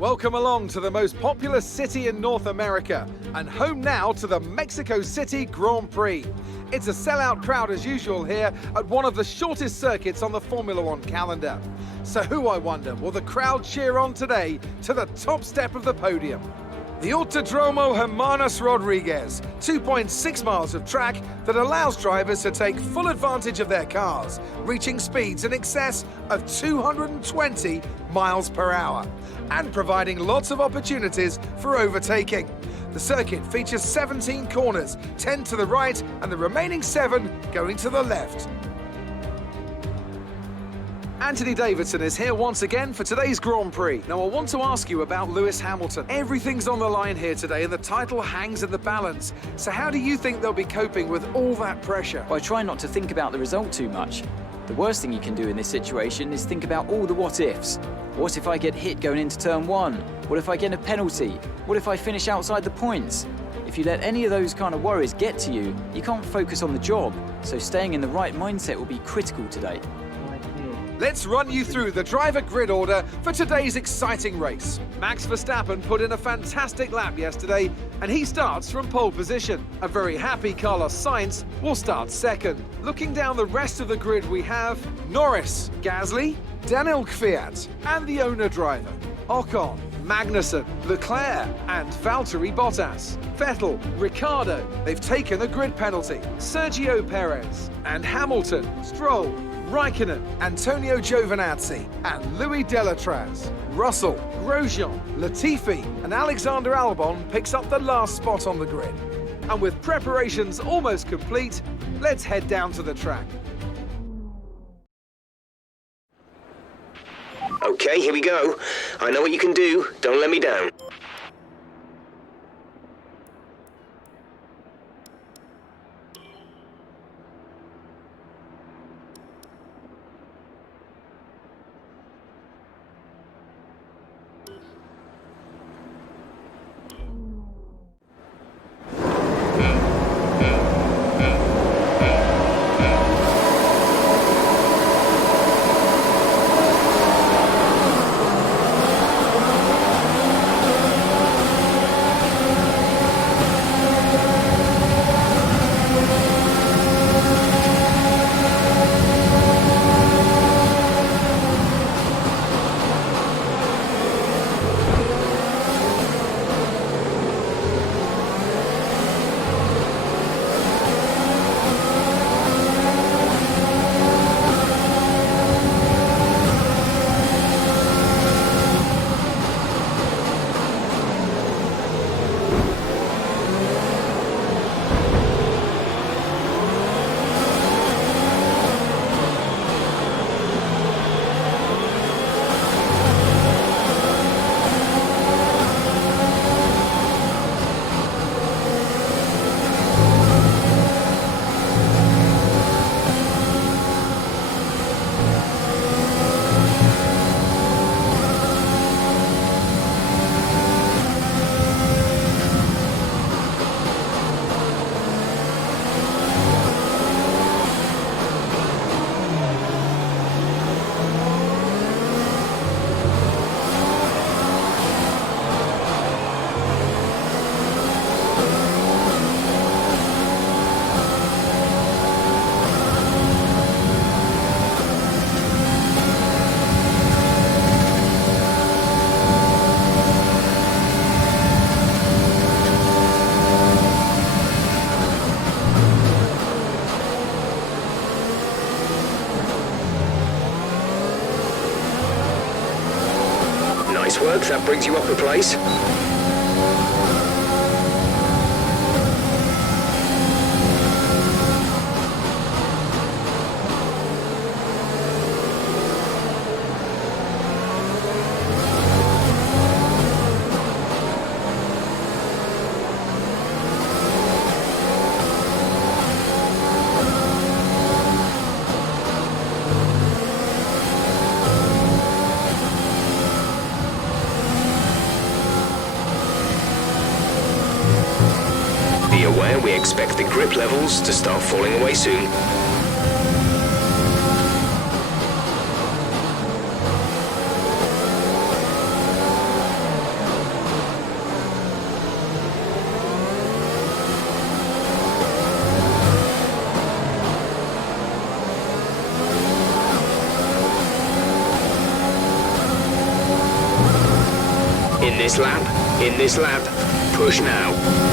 Welcome along to the most popular city in North America and home now to the Mexico City Grand Prix. It's a sellout crowd as usual here at one of the shortest circuits on the Formula One calendar. So who, I wonder, will the crowd cheer on today to the top step of the podium? The Autodromo Hermanos Rodriguez, 2.6 miles of track that allows drivers to take full advantage of their cars, reaching speeds in excess of 220 miles per hour, and providing lots of opportunities for overtaking. The circuit features 17 corners, 10 to the right and the remaining 7 going to the left. Anthony Davidson is here once again for today's Grand Prix. Now, I want to ask you about Lewis Hamilton. Everything's on the line here today and the title hangs in the balance. So how do you think they'll be coping with all that pressure? Well, I try not to think about the result too much. The worst thing you can do in this situation is think about all the what-ifs. What if I get hit going into turn 1? What if I get a penalty? What if I finish outside the points? If you let any of those kind of worries get to you, you can't focus on the job. So staying in the right mindset will be critical today. Let's run you through the driver grid order for today's exciting race. Max Verstappen put in a fantastic lap yesterday and he starts from pole position. A very happy Carlos Sainz will start second. Looking down the rest of the grid, we have Norris, Gasly, Daniel Kvyat and the owner driver, Ocon, Magnussen, Leclerc and Valtteri Bottas. Vettel, Ricciardo, they've taken a grid penalty. Sergio Perez and Hamilton, Stroll, Raikkonen, Antonio Giovinazzi and Louis Delatraz. Russell, Grosjean, Latifi and Alexander Albon picks up the last spot on the grid. And with preparations almost complete, let's head down to the track. Okay, here we go. I know what you can do. Don't let me down. Nice work, that brings you up a place. Be aware we expect the grip levels to start falling away soon. this lap, push now.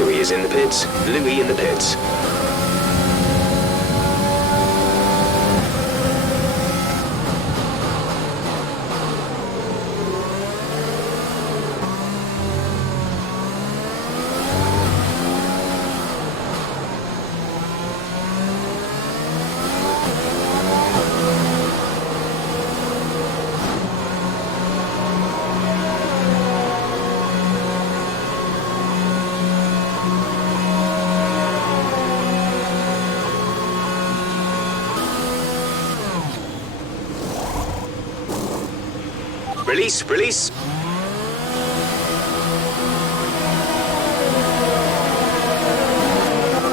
Louis is in the pits. Louis in the pits. Release, release.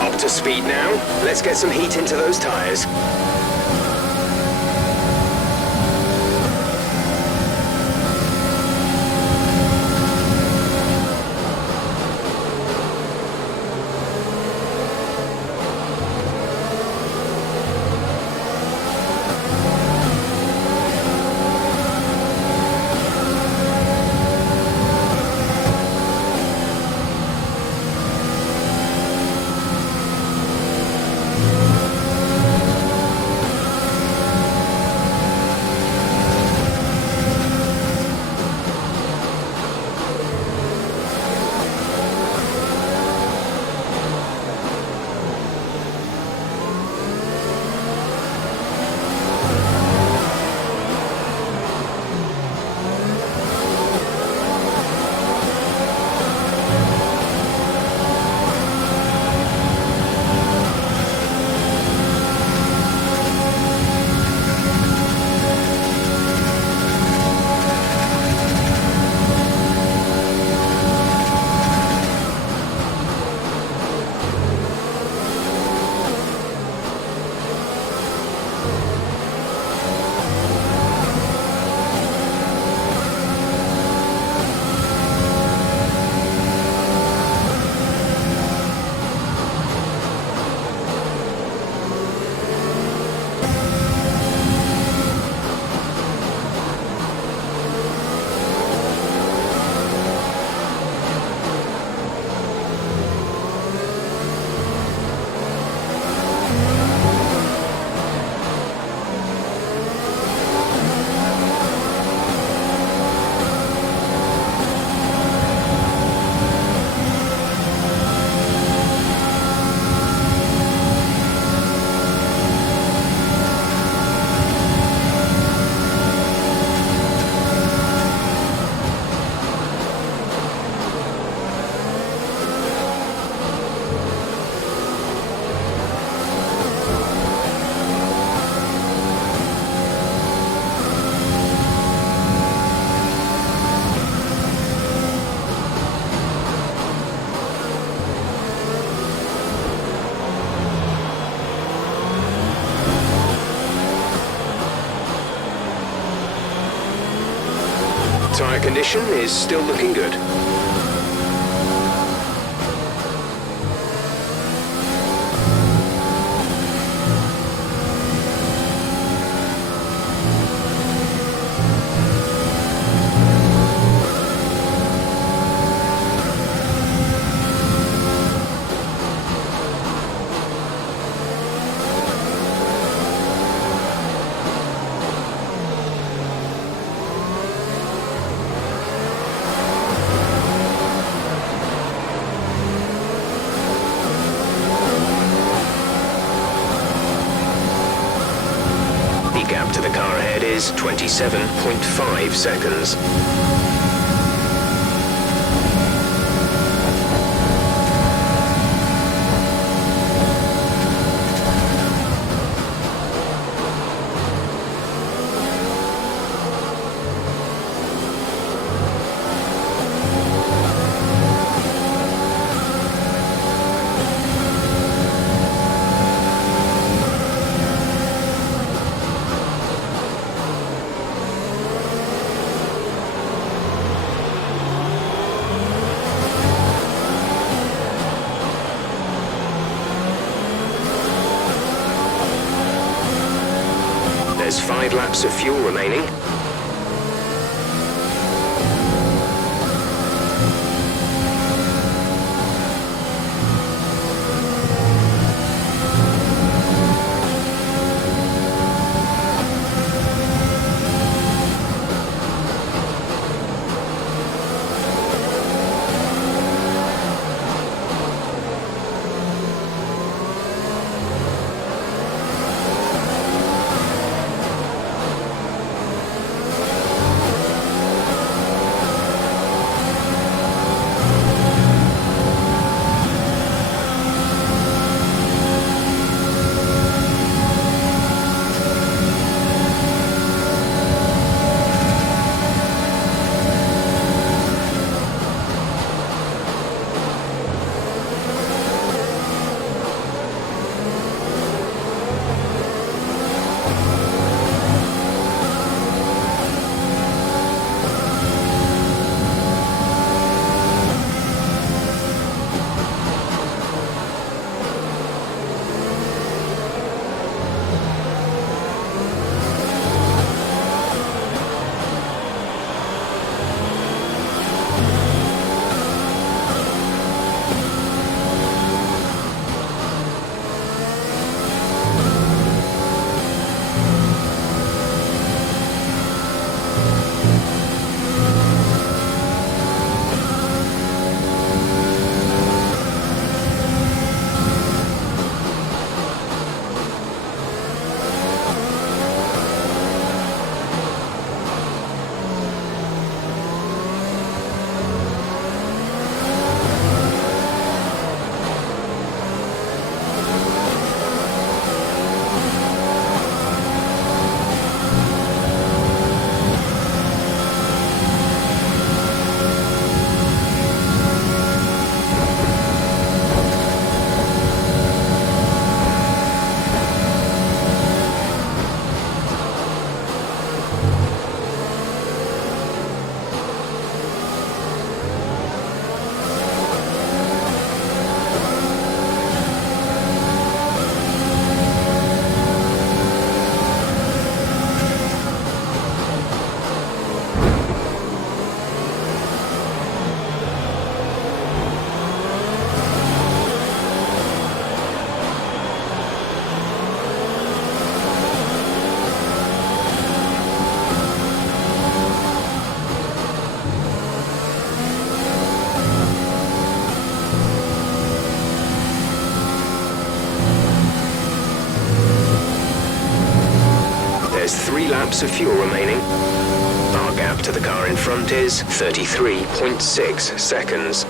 Up to speed now. Let's get some heat into those tires. Tyre condition is still looking good. Gap to the car ahead is 27.5 seconds. There's 5 laps of fuel remaining. There's 3 laps of fuel remaining. Our gap to the car in front is 33.6 seconds.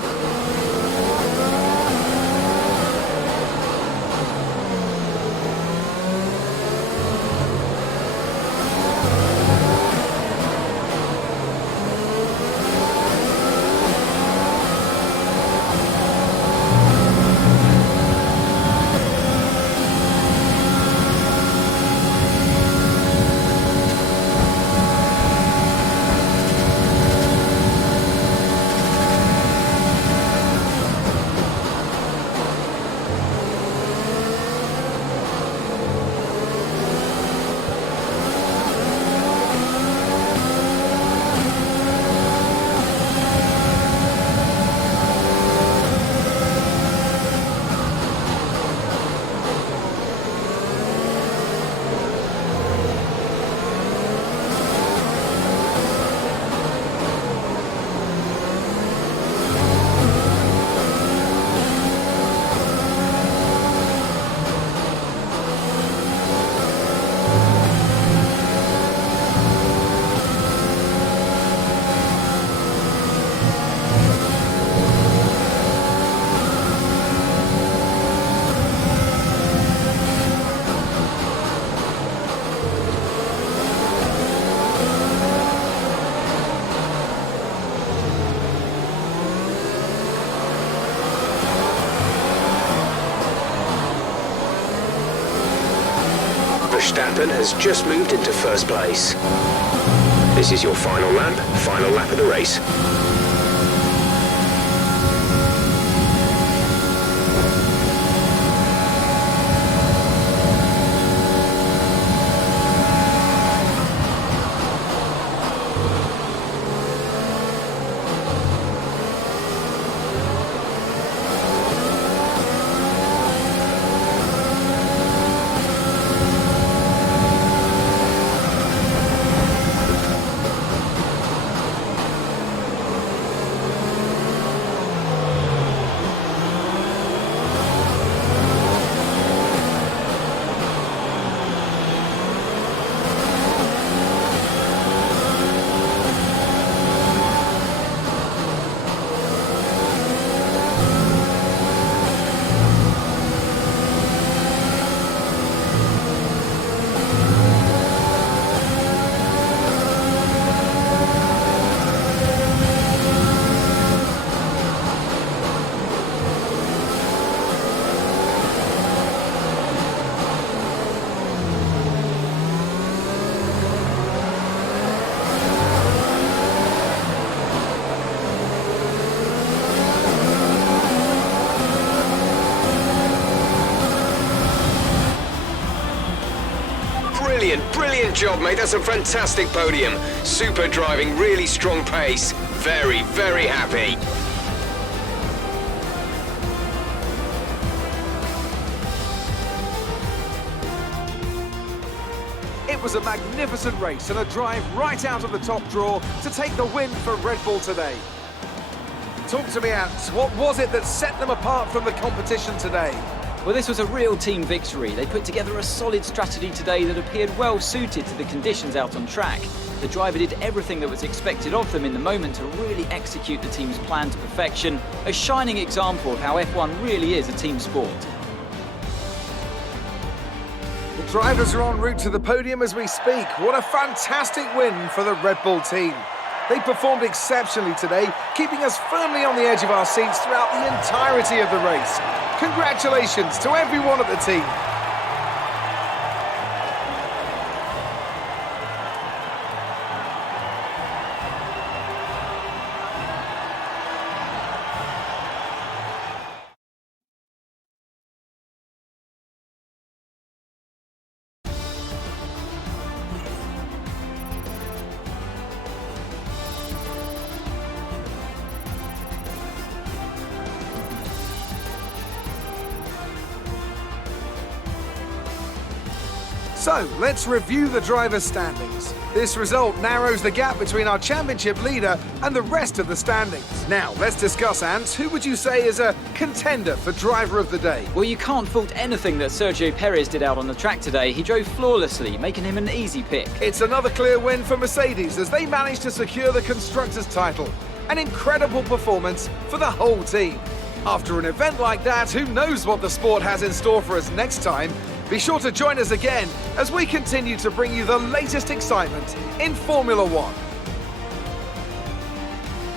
German has just moved into first place. This is your final lap of the race. Brilliant job, mate. That's a fantastic podium. Super driving, really strong pace. Very, very happy. It was a magnificent race and a drive right out of the top draw to take the win for Red Bull today. Talk to me, Ant. What was it that set them apart from the competition today? Well, this was a real team victory. They put together a solid strategy today that appeared well suited to the conditions out on track. The driver did everything that was expected of them in the moment to really execute the team's plan to perfection, a shining example of how F1 really is a team sport. The drivers are en route to the podium as we speak. What a fantastic win for the Red Bull team. They performed exceptionally today, keeping us firmly on the edge of our seats throughout the entirety of the race. Congratulations to everyone at the team. So, let's review the drivers' standings. This result narrows the gap between our championship leader and the rest of the standings. Now, let's discuss, Ants. Who would you say is a contender for driver of the day? Well, you can't fault anything that Sergio Perez did out on the track today. He drove flawlessly, making him an easy pick. It's another clear win for Mercedes as they managed to secure the Constructors' title. An incredible performance for the whole team. After an event like that, who knows what the sport has in store for us next time? Be sure to join us again as we continue to bring you the latest excitement in Formula One.